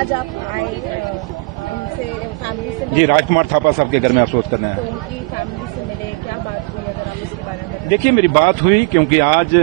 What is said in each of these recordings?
आज आप आए उनसे फैमिली से जी, राजकुमार थापा साहब के घर में अफसोस करना है। तो उनकी फैमिली से मिले, क्या बात हुई, अगर आप इसके बारे में? देखिए, मेरी बात हुई क्योंकि आज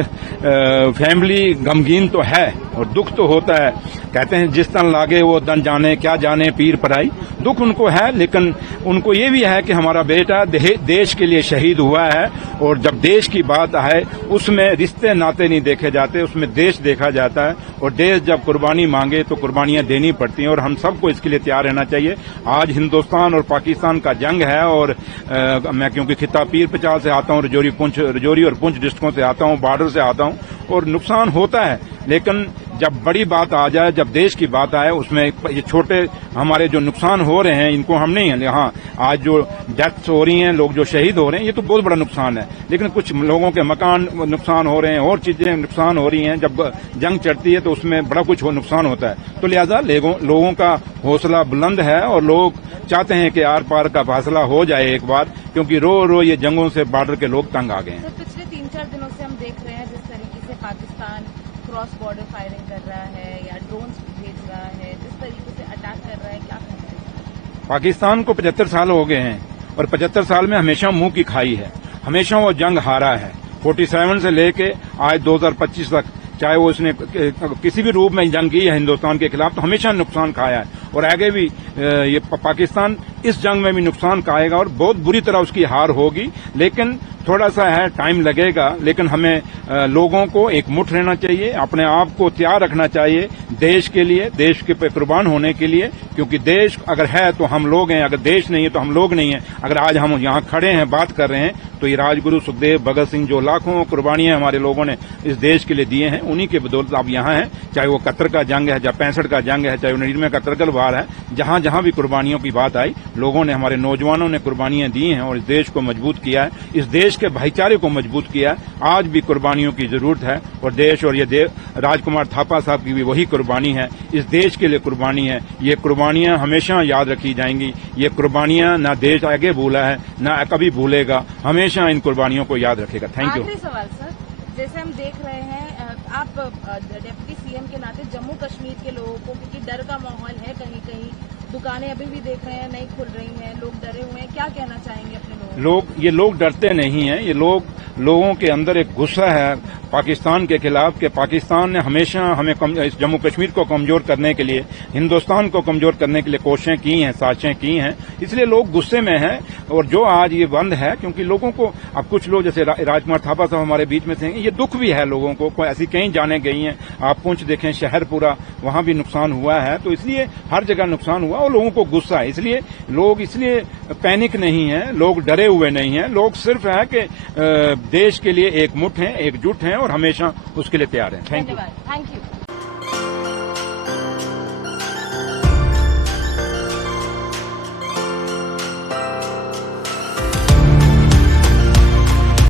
फैमिली गमगीन तो है और दुख तो होता है। कहते हैं जिस तन लागे वो तन जाने, क्या जाने पीर पराई। दुख उनको है, लेकिन उनको ये भी है कि हमारा बेटा देश के लिए शहीद हुआ है, और जब देश की बात आए उसमें रिश्ते नाते नहीं देखे जाते, उसमें देश देखा जाता है। और देश जब कुर्बानी मांगे तो कुर्बानियां देनी पड़ती हैं, और हम सबको इसके लिए तैयार रहना चाहिए। आज हिंदुस्तान और पाकिस्तान का जंग है, और मैं क्योंकि खिता पीर पचाल से आता हूं, रजौरी और पुंछ डिस्ट्रिक्टों से आता हूं, बॉर्डर से आता हूं, और नुकसान होता है। लेकिन जब बड़ी बात आ जाए, जब देश की बात आए, उसमें ये छोटे हमारे जो नुकसान हो रहे हैं इनको हम नहीं, यहाँ आज जो डेथ्स हो रही हैं, लोग जो शहीद हो रहे हैं, ये तो बहुत बड़ा नुकसान है। लेकिन कुछ लोगों के मकान नुकसान हो रहे हैं, और चीजें नुकसान हो रही हैं। जब जंग चढ़ती है तो उसमें बड़ा कुछ नुकसान होता है। तो लिहाजा लोगों का हौसला बुलंद है, और लोग चाहते हैं कि आर पार का फैसला हो जाए एक बार, क्योंकि रो ये जंगों से बॉर्डर के लोग तंग आ गए हैं। पिछले 3-4 दिनों से हम देख रहे हैं जिस तरीके से पाकिस्तान क्रॉस बॉर्डर फायरिंग कर रहा है या ड्रोन्स भेज रहा है, जिस तरीके से अटैक कर रहा है, क्या कहना है? पाकिस्तान को 75 साल हो गए हैं, और 75 साल में हमेशा मुंह की खाई है, हमेशा वो जंग हारा है। 47 से लेके आज 2025 तक, चाहे वो उसने किसी भी रूप में जंग की है हिंदुस्तान के खिलाफ, तो हमेशा नुकसान खाया है, और आगे भी ये पाकिस्तान इस जंग में भी नुकसान खाएगा, और बहुत बुरी तरह उसकी हार होगी। लेकिन थोड़ा सा है, टाइम लगेगा, लेकिन हमें लोगों को एकमुठ रहना चाहिए, अपने आप को तैयार रखना चाहिए देश के लिए, देश के पे कुर्बान होने के लिए। क्योंकि देश अगर है तो हम लोग हैं, अगर देश नहीं है तो हम लोग नहीं हैं। अगर आज हम यहाँ खड़े हैं, बात कर रहे हैं, तो ये राजगुरु सुखदेव भगत सिंह जो लाखों कुर्बानियां हमारे लोगों ने इस देश के लिए दिए हैं, उन्हीं के बदौलत आप यहाँ हैं। चाहे वो 71 का जंग है, चाहे 65 का जंग है, चाहे वो 99 का करगिल वार है, जहां जहां भी कुर्बानियों की बात आई, लोगों ने, हमारे नौजवानों ने कुर्बानियां दी हैं, और इस देश को मजबूत किया है, इस देश के भाईचारे को मजबूत किया है। आज भी कुर्बानियों की जरूरत है, और देश, और ये राजकुमार थापा साहब की भी वही कुर्बानी है, इस देश के लिए कुर्बानी है। ये कुर्बानियां हमेशा याद रखी जाएंगी। ये कुर्बानियां ना देश आगे भूला है, ना कभी भूलेगा, हमेशा इन कुर्बानियों को याद रखेगा। Thank you. आखिरी सवाल सर, जैसे हम देख रहे हैं, आप डिप्टी सीएम के नाते जम्मू कश्मीर के लोगों को, क्योंकि डर का माहौल है, कहीं कहीं दुकानें अभी भी देख रहे हैं नहीं खुल रही हैं, लोग डरे हुए हैं, क्या कहना चाहेंगे अपने लोगों को? ये लोग डरते नहीं हैं, ये लोगों के अंदर एक गुस्सा है पाकिस्तान के खिलाफ, कि पाकिस्तान ने हमेशा हमें इस जम्मू कश्मीर को कमजोर करने के लिए, हिंदुस्तान को कमजोर करने के लिए कोशिशें की हैं, साजिशें की हैं। इसलिए लोग गुस्से में हैं, और जो आज ये बंद है, क्योंकि लोगों को, अब कुछ लोग जैसे राजकुमार थापा साहब हमारे बीच में थे, ये दुख भी है लोगों को, कोई ऐसी कई जाने गई हैं। आप पुंछ देखें, शहर पूरा, वहां भी नुकसान हुआ है। तो इसलिए हर जगह नुकसान हुआ, और लोगों को गुस्सा है। इसलिए लोग पैनिक नहीं है, लोग डरे हुए नहीं हैं। लोग सिर्फ है कि देश के लिए एकमुठ हैं, एकजुट हैं, और हमेशा उसके लिए तैयार हैं। Thank you.